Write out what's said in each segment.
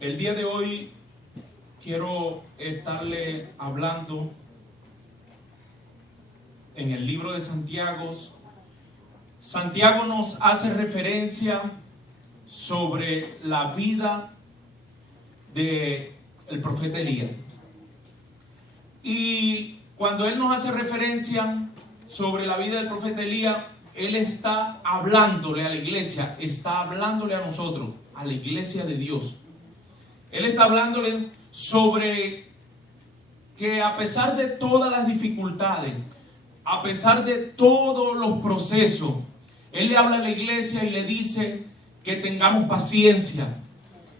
El día de hoy quiero estarle hablando en el libro de Santiago. Santiago nos hace referencia sobre la vida del profeta Elías. Y cuando él nos hace referencia sobre la vida del profeta Elías, él está hablándole a la iglesia, está hablándole a nosotros, a la iglesia de Dios. Él está hablándole sobre que a pesar de todas las dificultades, a pesar de todos los procesos, él le habla a la iglesia y le dice que tengamos paciencia,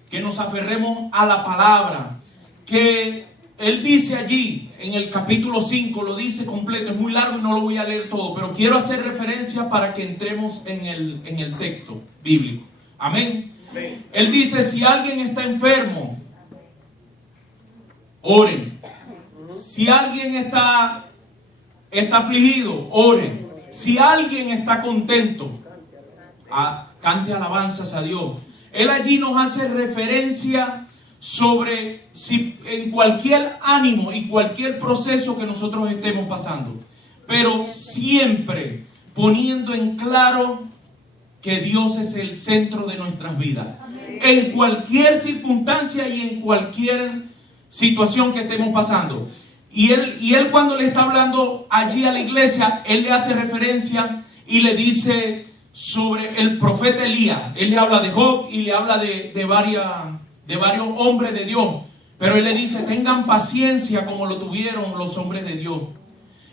que nos aferremos a la palabra, que él dice allí en el capítulo 5, lo dice completo, es muy largo y no lo voy a leer todo, pero quiero hacer referencia para que entremos en el texto bíblico. Amén. Él dice, si alguien está enfermo, oren. Si alguien está afligido, oren. Si alguien está contento, cante alabanzas a Dios. Él allí nos hace referencia sobre si en cualquier ánimo y cualquier proceso que nosotros estemos pasando, pero siempre poniendo en claro que Dios es el centro de nuestras vidas. En cualquier circunstancia y en cualquier situación que estemos pasando. Y él cuando le está hablando allí a la iglesia, él le hace referencia y le dice sobre el profeta Elías. Él le habla de Job y le habla de varios hombres de Dios. Pero él le dice, tengan paciencia como lo tuvieron los hombres de Dios.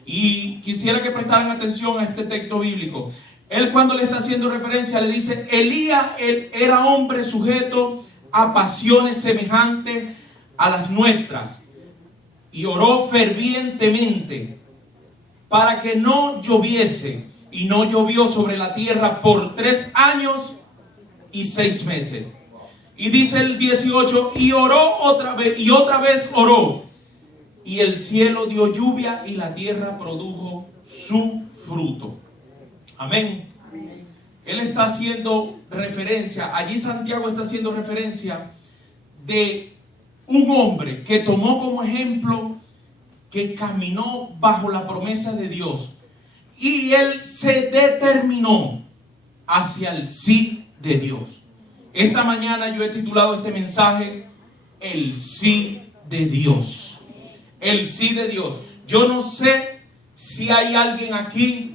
Y quisiera que prestaran atención a este texto bíblico. Él cuando le está haciendo referencia le dice, Elías era hombre sujeto a pasiones semejantes a las nuestras y oró fervientemente para que no lloviese, y no llovió sobre la tierra por 3 años y 6 meses. Y dice el 18, y oró otra vez, y otra vez oró, y el cielo dio lluvia y la tierra produjo su fruto. Amén. Él está haciendo referencia, allí Santiago está haciendo referencia de un hombre que tomó como ejemplo, que caminó bajo la promesa de Dios. Y él se determinó hacia el sí de Dios. Esta mañana yo he titulado este mensaje, el sí de Dios. El sí de Dios. Yo no sé si hay alguien aquí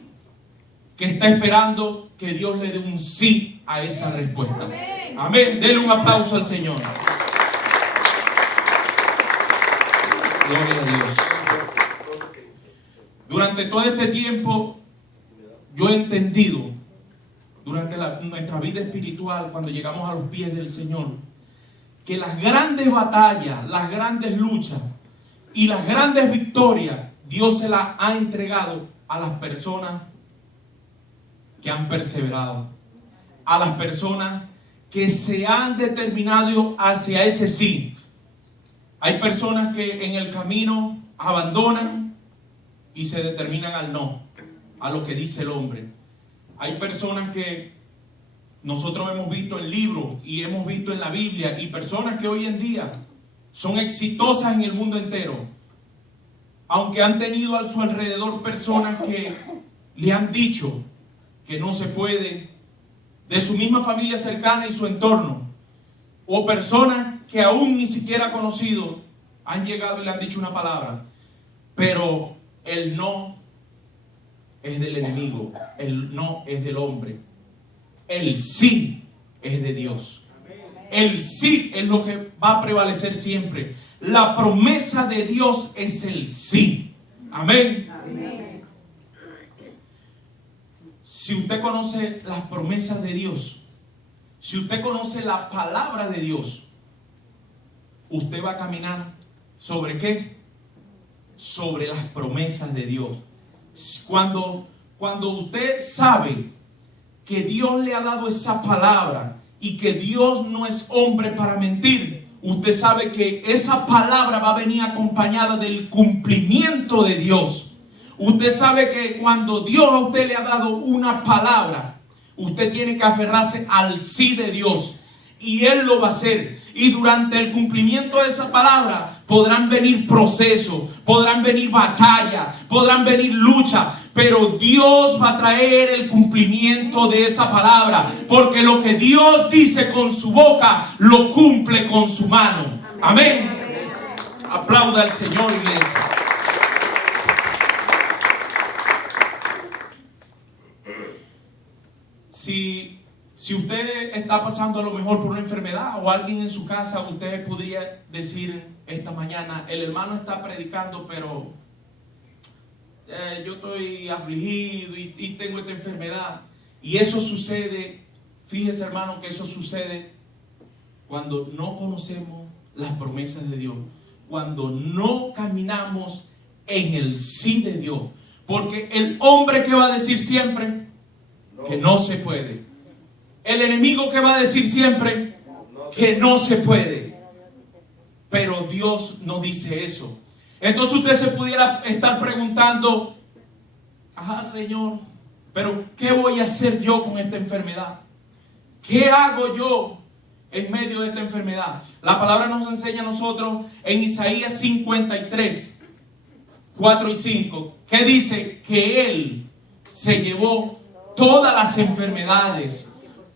que está esperando que Dios le dé un sí a esa respuesta. Amén. Denle un aplauso al Señor. Gloria a Dios. Durante todo este tiempo, yo he entendido, durante nuestra vida espiritual, cuando llegamos a los pies del Señor, que las grandes batallas, las grandes luchas y las grandes victorias, Dios se las ha entregado a las personas que han perseverado, a las personas que se han determinado hacia ese sí. Hay personas que en el camino abandonan y se determinan al no, a lo que dice el hombre. Hay personas que nosotros hemos visto en libros y hemos visto en la Biblia, y personas que hoy en día son exitosas en el mundo entero, aunque han tenido a su alrededor personas que le han dicho que no se puede, de su misma familia cercana y su entorno, o personas que aún ni siquiera ha conocido, han llegado y le han dicho una palabra, pero el no es del enemigo, el no es del hombre, el sí es de Dios. El sí es lo que va a prevalecer siempre. La promesa de Dios es el sí. Amén. Amén. Si usted conoce las promesas de Dios, si usted conoce la palabra de Dios, usted va a caminar ¿sobre qué? Sobre las promesas de Dios. Cuando usted sabe que Dios le ha dado esa palabra y que Dios no es hombre para mentir, usted sabe que esa palabra va a venir acompañada del cumplimiento de Dios. Usted sabe que cuando Dios a usted le ha dado una palabra, usted tiene que aferrarse al sí de Dios. y Él lo va a hacer. Y durante el cumplimiento de esa palabra podrán venir procesos, podrán venir batallas, podrán venir luchas, pero Dios va a traer el cumplimiento de esa palabra, porque lo que Dios dice con su boca lo cumple con su mano. Amén. Aplauda al Señor, iglesia. Si usted está pasando a lo mejor por una enfermedad o alguien en su casa, usted podría decir esta mañana: el hermano está predicando, pero yo estoy afligido y tengo esta enfermedad. Y eso sucede, fíjese hermano, que eso sucede cuando no conocemos las promesas de Dios, cuando no caminamos en el sí de Dios. Porque el hombre que va a decir siempre que no se puede, el enemigo que va a decir siempre que no se puede, pero Dios no dice eso. Entonces usted se pudiera estar preguntando: ajá, Señor, pero ¿qué voy a hacer yo con esta enfermedad? ¿Qué hago yo en medio de esta enfermedad? La palabra nos enseña a nosotros en Isaías 53, 4 y 5, que dice que Él se llevó todas las enfermedades,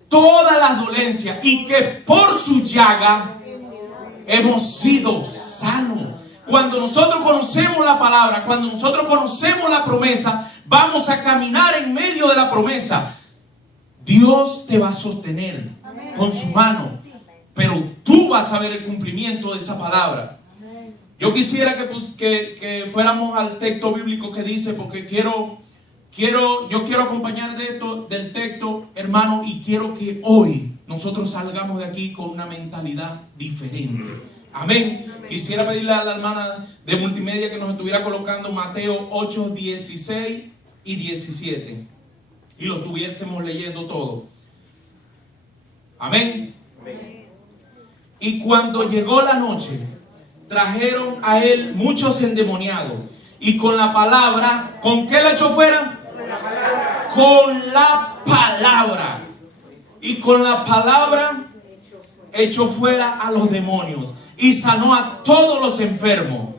todas las dolencias, y que por su llaga hemos sido sanos. Cuando nosotros conocemos la palabra, cuando nosotros conocemos la promesa, vamos a caminar en medio de la promesa. Dios te va a sostener con su mano, pero tú vas a ver el cumplimiento de esa palabra. Yo quisiera que fuéramos al texto bíblico que dice, porque yo quiero acompañar del texto, hermano, y quiero que hoy nosotros salgamos de aquí con una mentalidad diferente. Amén. Quisiera pedirle a la hermana de multimedia que nos estuviera colocando Mateo 8, 16 y 17. Y lo estuviésemos leyendo todo. Amén. Amén. Y cuando llegó la noche, trajeron a él muchos endemoniados. Y con la palabra, ¿con qué la echó fuera? Con la palabra. Con la palabra. Y con la palabra echó fuera a los demonios. Y sanó a todos los enfermos,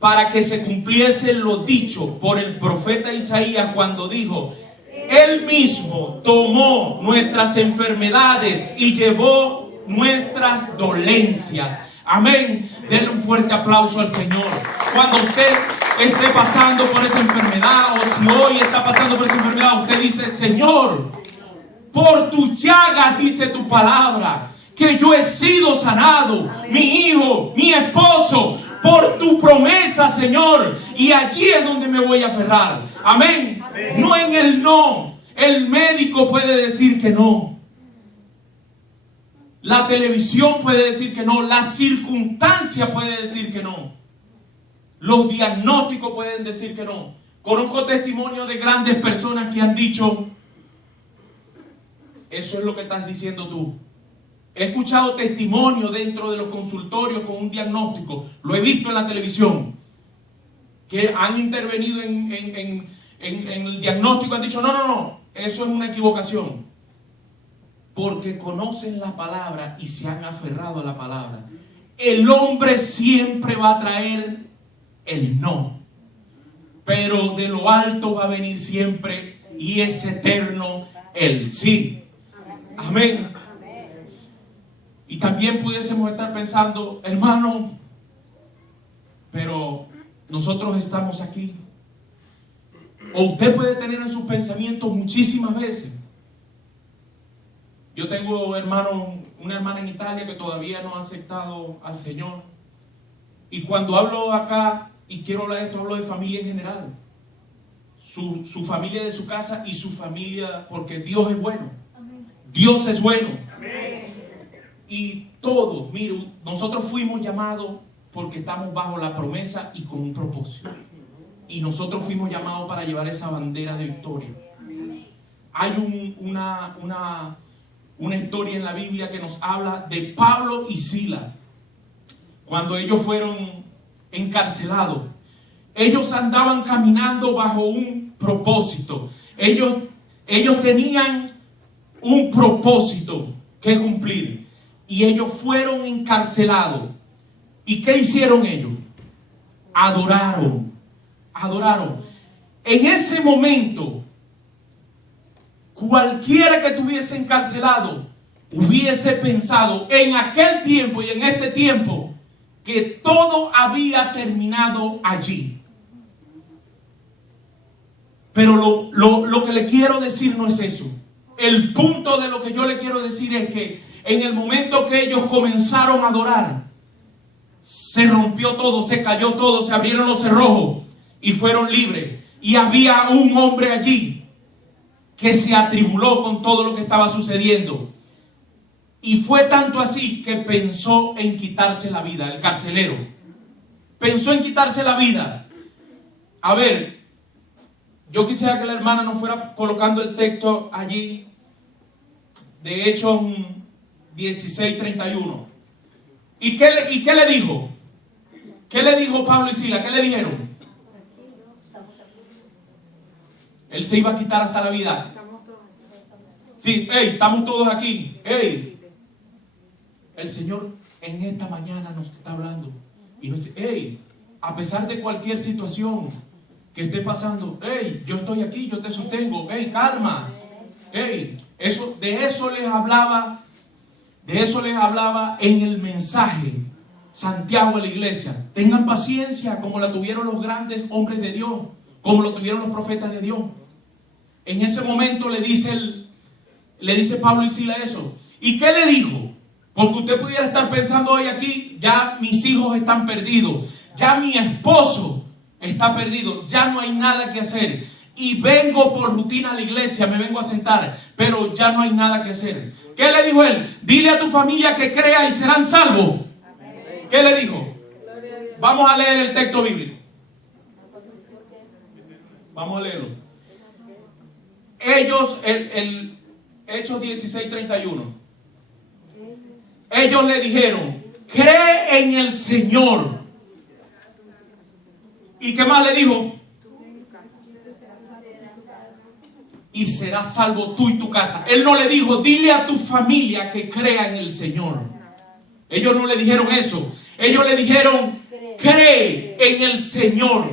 para que se cumpliese lo dicho por el profeta Isaías cuando dijo: Él mismo tomó nuestras enfermedades y llevó nuestras dolencias. Amén. Denle un fuerte aplauso al Señor. Cuando usted esté pasando por esa enfermedad, o si hoy está pasando por esa enfermedad, usted dice: Señor, por tu llaga, dice tu palabra, que yo he sido sanado, mi hijo, mi esposo, por tu promesa, Señor. Y allí es donde me voy a aferrar. Amén. Amén. No en el no. El médico puede decir que no. La televisión puede decir que no. La circunstancia puede decir que no. Los diagnósticos pueden decir que no. Conozco testimonios de grandes personas que han dicho: eso es lo que estás diciendo tú. He escuchado testimonios dentro de los consultorios con un diagnóstico. Lo he visto en la televisión. Que han intervenido en el diagnóstico. Han dicho: no. Eso es una equivocación. Porque conocen la palabra y se han aferrado a la palabra. El hombre siempre va a traer el no. Pero de lo alto va a venir siempre, y es eterno, el sí. Amén. Y también pudiésemos estar pensando: hermano, pero nosotros estamos aquí. O usted puede tener en sus pensamientos muchísimas veces: yo tengo una hermana en Italia que todavía no ha aceptado al Señor. Y cuando hablo acá y quiero hablar de esto, hablo de familia en general. Su familia de su casa y su familia, porque Dios es bueno. Amén. Dios es bueno. Amén. Y todos, mire, nosotros fuimos llamados porque estamos bajo la promesa y con un propósito. Y nosotros fuimos llamados para llevar esa bandera de victoria. Hay una historia en la Biblia que nos habla de Pablo y Silas. Cuando ellos fueron encarcelados, ellos andaban caminando bajo un propósito. Ellos tenían un propósito. que cumplir. Y ellos fueron encarcelados. ¿Y qué hicieron ellos? Adoraron. Adoraron. En ese momento, cualquiera que estuviese encarcelado hubiese pensado en aquel tiempo y en este tiempo que todo había terminado allí. Pero lo que le quiero decir no es eso. El punto de lo que yo le quiero decir es que en el momento que ellos comenzaron a adorar, se rompió todo, se cayó todo, se abrieron los cerrojos y fueron libres. Y había un hombre allí que se atribuló con todo lo que estaba sucediendo. Y fue tanto así que pensó en quitarse la vida, el carcelero. Pensó en quitarse la vida. A ver, yo quisiera que la hermana nos fuera colocando el texto allí, de Hechos 16:31. ¿Y qué le dijo? ¿Qué le dijo Pablo y Silas? ¿Qué le dijeron? Él se iba a quitar hasta la vida. Sí, estamos todos aquí. El Señor en esta mañana nos está hablando y nos dice, a pesar de cualquier situación que esté pasando, yo estoy aquí, yo te sostengo, calma. De eso les hablaba en el mensaje Santiago a la iglesia. Tengan paciencia como la tuvieron los grandes hombres de Dios, como lo tuvieron los profetas de Dios. En ese momento le dice Pablo y Silas eso. ¿Y qué le dijo? Porque usted pudiera estar pensando hoy aquí, ya mis hijos están perdidos, ya mi esposo está perdido, ya no hay nada que hacer. Y vengo por rutina a la iglesia, me vengo a sentar, pero ya no hay nada que hacer. ¿Qué le dijo él? Dile a tu familia que crea y serán salvos. ¿Qué le dijo? Vamos a leer el texto bíblico. Vamos a leerlo. Ellos, el Hechos 16:31. Ellos le dijeron, cree en el Señor. ¿Y qué más le dijo? Y serás salvo tú y tu casa. Él no le dijo, dile a tu familia que crea en el Señor. Ellos no le dijeron eso. Ellos le dijeron, cree en el Señor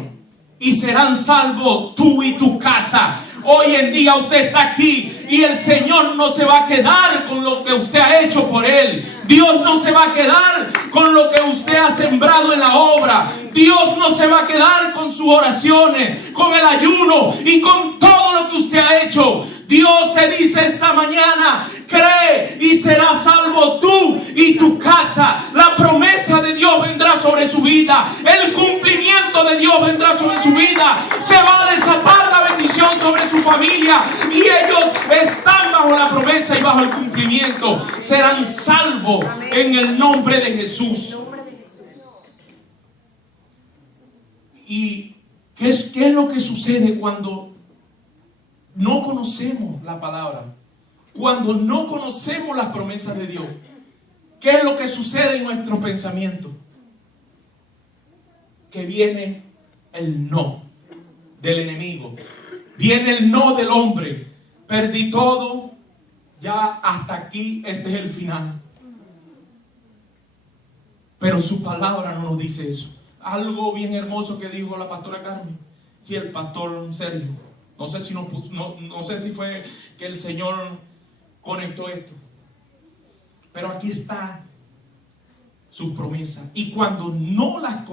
y serán salvos tú y tu casa. Hoy en día usted está aquí y el Señor no se va a quedar con lo que usted ha hecho por Él. Dios no se va a quedar con lo que usted ha sembrado en la obra. Dios no se va a quedar con sus oraciones, con el ayuno y con todo lo que usted ha hecho. Dios te dice esta mañana, cree y serás salvo tú y tu casa. La promesa de Dios vendrá sobre su vida. El cumplimiento de Dios vendrá sobre su vida. Se va a desatar la bendición sobre su familia. Y ellos están bajo la promesa y bajo el cumplimiento. Serán salvos en el nombre de Jesús. ¿Y qué es lo que sucede cuando no conocemos la palabra? Cuando no conocemos las promesas de Dios, ¿qué es lo que sucede en nuestro pensamiento? Que viene el no del enemigo, viene el no del hombre. Perdí todo, ya hasta aquí, este es el final. Pero su palabra no nos dice eso. Algo bien hermoso que dijo la pastora Carmen y el pastor Sergio. No sé si fue que el Señor conectó esto. Pero aquí está su promesa. Y cuando no las conocemos,